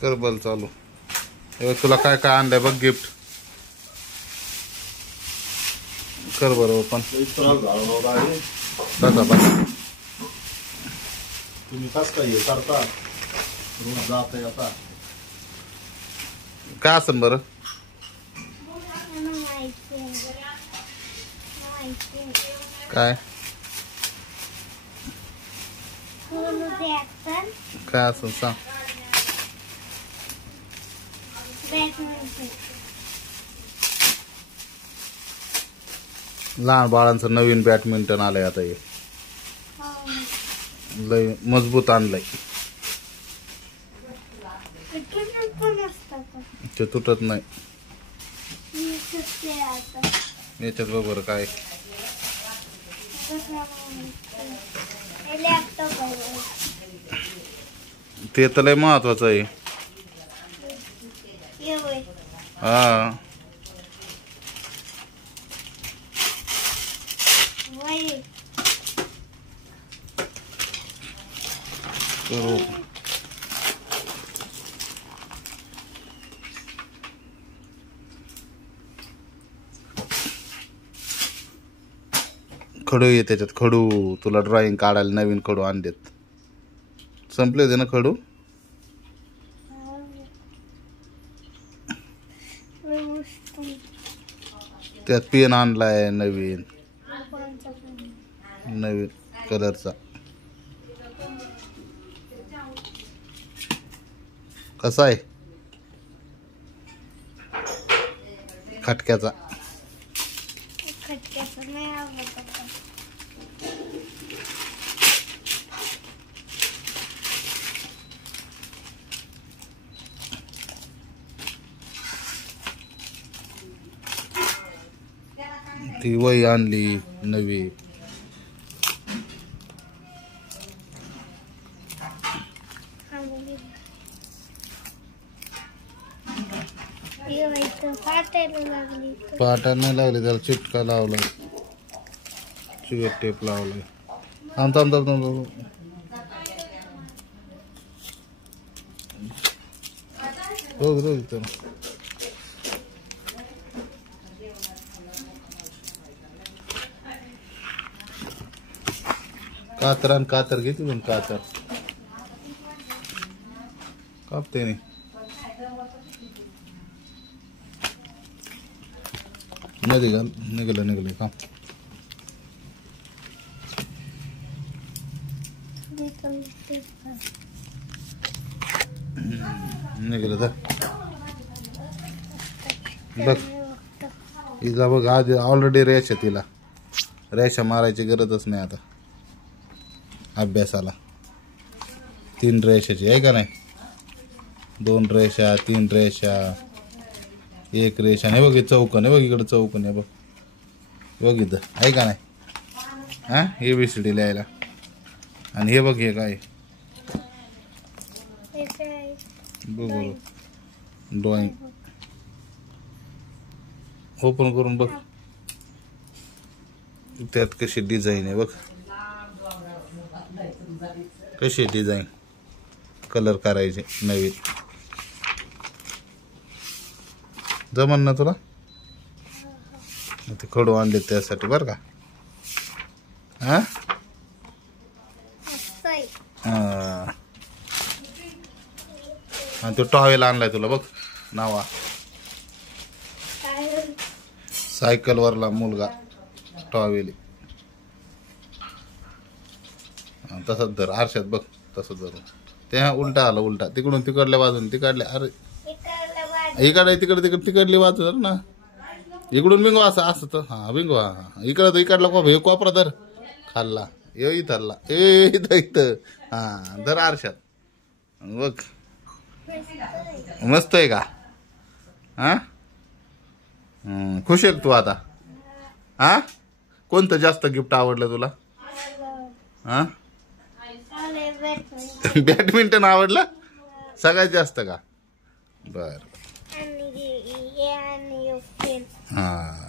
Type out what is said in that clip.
कर बल चालू. तुला काय काय आणलंय बघ गिफ्ट. कर बरोबर पण तुम्ही कस काय करता रोज जात आता काय असेल बरं. काय काय असेल सांग. लहान बाळांचं नवीन बॅडमिंटन आलंय आता. हे लय मजबूत आणलंय. ते तुटत नाही. याच्यात बरोबर काय ते तर लय महत्वाचं आहे. हा करू. खडू आहे त्याच्यात. खडू तुला ड्रॉइंग काढायला नवीन खडू आणलेत. संपले होते ना खडू. त्यात पेन आणलाय नवीन नवीन कलरचा. कसा आहे खटक्याचा. ती वही आणली नवी. पाटा नाही लागले त्याला चिटका लावलाय. शुगर टेप लावलाय. थांब थांब थांब थांब. रोज रोज तर कातर आणि कातर घेते पण कातर कापते नाही. मध्ये घाल. निघालं निघालं का निघालं तर बघ. हिला बघ आज ऑलरेडी रेष आहे. तिला रेषा मारायची गरजच नाही आता अभ्यासाला. 3 रेषाची आहे का नाही. 2 रेषा 3 रेषा 1 रेषा. नाही बघ चौकन आहे. बघ इकडे चौकन आहे. बघ बघ इथं आहे का नाही. हा ABCD लिहायला. आणि हे बघ हे काय बघ ड्रॉइंग ओपन करून बघ. त्यात कशी डिझाईन आहे बघ. कशी डिझाईन कलर करायचे नवीन. जमन ना तुला. ते खडू आणले त्यासाठी बरं का. हा आणि तो टॉवेल आणलाय तुला बघ नावा. सायकल वरला मुलगा टॉवेल. तसंच धर आरशात बघ. तसं धरून त्या उलटा आला. उलटा तिकडून तिकडल्या बाजून तिकडल्या. अरे इकडे तिकडे तिकडे तिकडली बाजू धर ना. इकडून बिंगो असं असं तर. हा बिंगो. हा इकडं तर इकडला कोपरा. हे कोपरा धर खाल्ला. ये धरला. इथं इथं. हा धर आरशात बघ. मस्त आहे का. हा खुश आहे तू आता. हा कोणतं जास्त गिफ्ट आवडलं तुला. हा बॅडमिंटन आवडलं सगळ्यात जास्त का. बर हा